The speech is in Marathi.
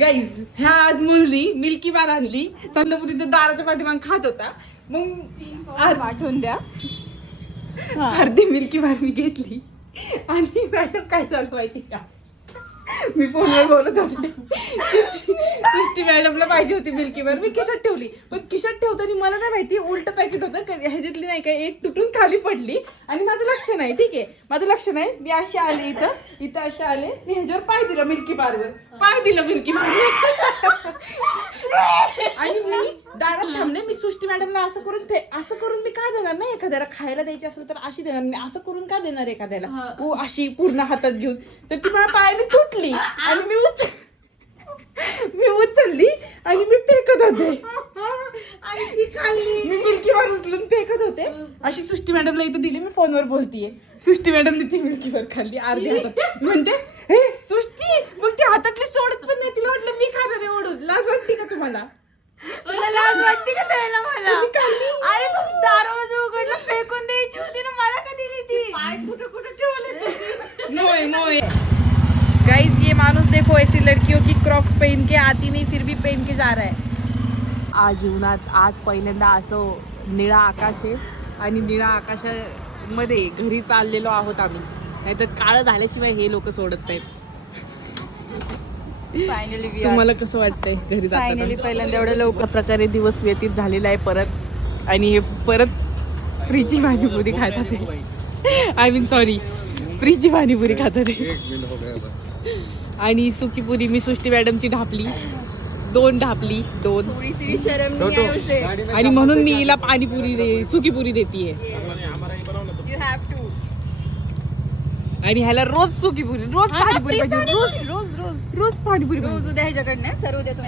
गाईज ह्या आज मुलगी मिल्की बार आणली. चंद्रपुरी तर दाराच्या पाठीमाग खात होता. मग पाठवून द्या. अर्धी मिल्की बार मी घेतली आणि मॅडम काय चालू माहिती का, मी फोनवर बोलत होते. सृष्टी मॅडमला पाहिजे होती मिल्की बार, मी खिशात ठेवली. पण खिशात ठेवताना मला नाही माहिती उलट पॅकेट होतं ह्याच्यातली नाही का, एक तुटून खाली पडली आणि माझं लक्ष नाही. ठीक आहे, माझं लक्ष नाही. मी अशी आले इथं असे आले, मी ह्याच्यावर पाय दिला मिल्की बारवर, पाय दिलं मिल्की बार आणि मी दारात थांबले. मी सृष्टी मॅडमला असं करून मी काय देणार नाही, एखाद्याला खायला द्यायची असेल तर अशी देणार, मी असं करून का देणार एखाद्याला अशी पूर्ण हातात घेऊन. तर ती माझ्या पायाने तुटली आणि मी उचलली आणि मी फेकत होते आणि ती खाल्ली. मी मिल्की बार उचलून फेकत होते. अशी सृष्टी मॅडमला इथं दिली. मी फोनवर बोलतीये. सृष्टी मॅडमने ती मिल्की बार खाल्ली अर्ध्या हातात. म्हणते हे सृष्टी, मग ती हातातली सोडत पण नाही. तिला वाटलं मी खाणार आहे ओढून. लाज वाटते का तुम्हाला? तुला लाज वाटते का द्यायला मला? अरे तू दरवाजा उघडला, फेकून द्यायची होती ना, मला का दिली ती? पाय कुठं ठेवले? नोय नोय गाइस, ये मानुस देखो ऐसी लड़कियों की क्रॉक्स पहन के आती नहीं फिर भी पहन के जा रहा है. आज जीवनात आज पहिल्यांदा असं निळा आकाश आहे आणि निळा आकाशामध्ये घरी चाललेलो आहोत आम्ही. नाहीतर काळं झाल्याशिवाय हे लोक सोडत नाहीत. फायनली तुम्हाला कसं वाटतंय घरी फायनली जाताना? पहिल्यांदा एवढं लवकर प्रकारे दिवस व्यतीत झालेला आहे परत. आणि हे परत फ्रीची पाणीपुरी खातात आहे. आय मीन सॉरी, फ्रीची पाणीपुरी खातात आहे. आणि सुकीपुरी मी सृष्टी मॅडमची ढापली, दोन थोडी सी शर्म नहीं है उसे. आणि म्हणून मी हिला पाणीपुरी सुकीपुरी देतीये. You have to. आणि ह्याला रोज सुकीपुरी, रोज पाणीपुरी पाहिजे, रोज रोज रोज रोज पाणीपुरी रोज उद्या ह्याच्याकडनं सर्व देतो.